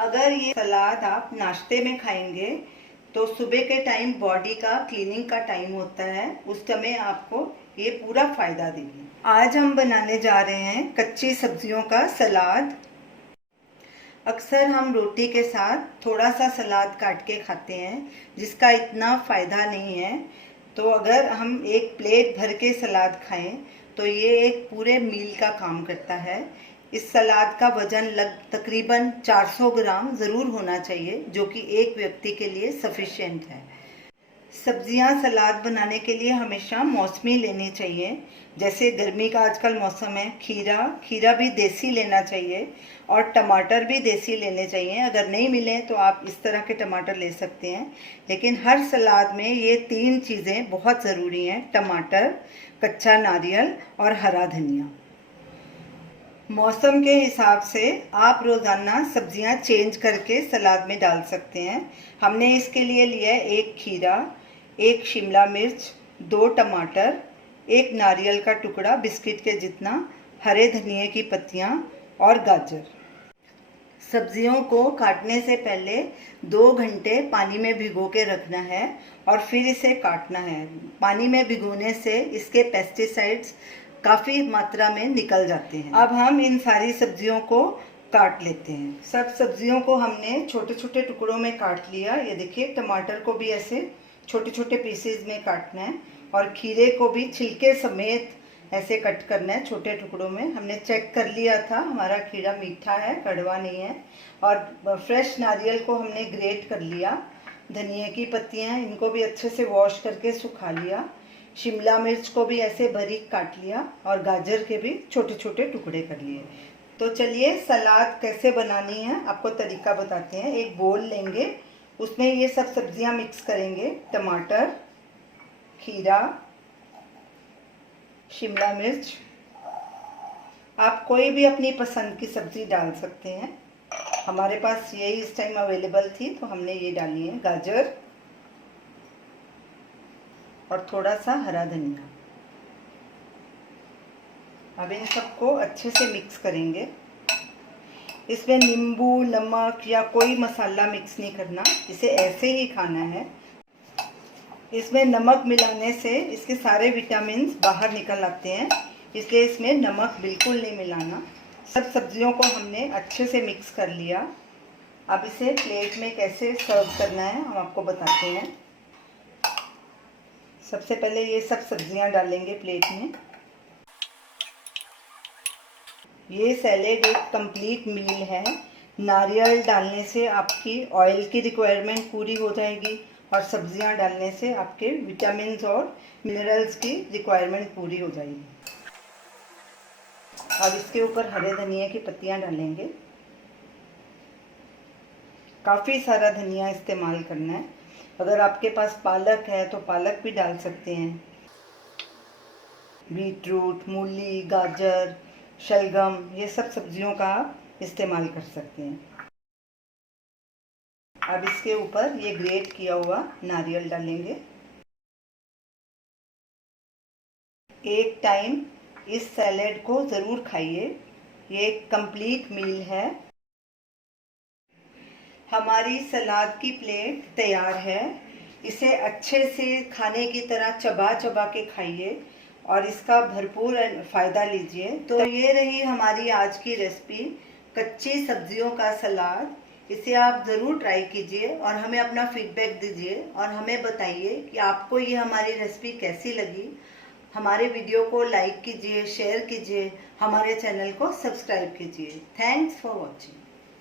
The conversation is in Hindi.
अगर ये सलाद आप नाश्ते में खाएंगे तो सुबह के टाइम बॉडी का क्लीनिंग का टाइम होता है, उस समय आपको ये पूरा फ़ायदा देगी। आज हम बनाने जा रहे हैं कच्ची सब्जियों का सलाद। अक्सर हम रोटी के साथ थोड़ा सा सलाद काट के खाते हैं जिसका इतना फ़ायदा नहीं है। तो अगर हम एक प्लेट भर के सलाद खाएं तो ये एक पूरे मील का काम करता है। इस सलाद का वज़न तकरीबन 400 ग्राम ज़रूर होना चाहिए, जो कि एक व्यक्ति के लिए सफिशिएंट है। सब्जियां सलाद बनाने के लिए हमेशा मौसमी लेनी चाहिए। जैसे गर्मी का आजकल मौसम है, खीरा भी देसी लेना चाहिए और टमाटर भी देसी लेने चाहिए। अगर नहीं मिले तो आप इस तरह के टमाटर ले सकते हैं, लेकिन हर सलाद में ये 3 चीज़ें बहुत ज़रूरी हैं: टमाटर, कच्चा नारियल और हरा धनिया। मौसम के हिसाब से आप रोज़ाना सब्जियां चेंज करके सलाद में डाल सकते हैं। हमने इसके लिए लिया है 1 खीरा, 1 शिमला मिर्च, 2 टमाटर, 1 नारियल का टुकड़ा बिस्किट के जितना, हरे धनिए की पत्तियां और गाजर। सब्जियों को काटने से पहले 2 घंटे पानी में भिगो के रखना है और फिर इसे काटना है। पानी में भिगोने से इसके पेस्टिसाइड्स काफ़ी मात्रा में निकल जाते हैं। अब हम इन सारी सब्जियों को काट लेते हैं। सब सब्जियों को हमने छोटे छोटे टुकड़ों में काट लिया। ये देखिए, टमाटर को भी ऐसे छोटे छोटे पीसेस में काटना है और खीरे को भी छिलके समेत ऐसे कट करना है छोटे टुकड़ों में। हमने चेक कर लिया था, हमारा खीरा मीठा है, कड़वा नहीं है। और फ्रेश नारियल को हमने ग्रेट कर लिया। धनिया की पत्तियां, इनको भी अच्छे से वॉश करके सुखा लिया। शिमला मिर्च को भी ऐसे बारीक काट लिया और गाजर के भी छोटे छोटे टुकड़े कर लिए। तो चलिए सलाद कैसे बनानी है आपको तरीका बताते हैं। एक बोल लेंगे, उसमें ये सब सब्जियां मिक्स करेंगे: टमाटर, खीरा, शिमला मिर्च। आप कोई भी अपनी पसंद की सब्ज़ी डाल सकते हैं। हमारे पास यही इस टाइम अवेलेबल थी तो हमने ये डाली है। गाजर और थोड़ा सा हरा धनिया। अब इन सबको अच्छे से मिक्स करेंगे। इसमें नींबू, नमक या कोई मसाला मिक्स नहीं करना, इसे ऐसे ही खाना है। इसमें नमक मिलाने से इसके सारे विटामिन्स बाहर निकल आते हैं, इसलिए इसमें नमक बिल्कुल नहीं मिलाना। सब सब्जियों को हमने अच्छे से मिक्स कर लिया। अब इसे प्लेट में कैसे सर्व करना है हम आपको बताते हैं। सबसे पहले ये सब सब्जियां डालेंगे प्लेट में। ये सैलेड एक कंप्लीट मील है। नारियल डालने से आपकी ऑयल की रिक्वायरमेंट पूरी हो जाएगी और सब्जियां डालने से आपके विटामिन्स और मिनरल्स की रिक्वायरमेंट पूरी हो जाएगी। अब इसके ऊपर हरे धनिया की पत्तियां डालेंगे। काफ़ी सारा धनिया इस्तेमाल करना है। अगर आपके पास पालक है तो पालक भी डाल सकते हैं। बीटरूट, मूली, गाजर, शलगम, ये सब सब्जियों का आप इस्तेमाल कर सकते हैं। अब इसके ऊपर ये ग्रेट किया हुआ नारियल डालेंगे। एक टाइम इस सैलेड को ज़रूर खाइए, ये एक कंप्लीट मील है। हमारी सलाद की प्लेट तैयार है। इसे अच्छे से खाने की तरह चबा चबा के खाइए और इसका भरपूर फ़ायदा लीजिए। तो ये रही हमारी आज की रेसिपी, कच्ची सब्जियों का सलाद। इसे आप ज़रूर ट्राई कीजिए और हमें अपना फीडबैक दीजिए और हमें बताइए कि आपको ये हमारी रेसिपी कैसी लगी। हमारे वीडियो को लाइक कीजिए, शेयर कीजिए, हमारे चैनल को सब्सक्राइब कीजिए। Thanks for watching.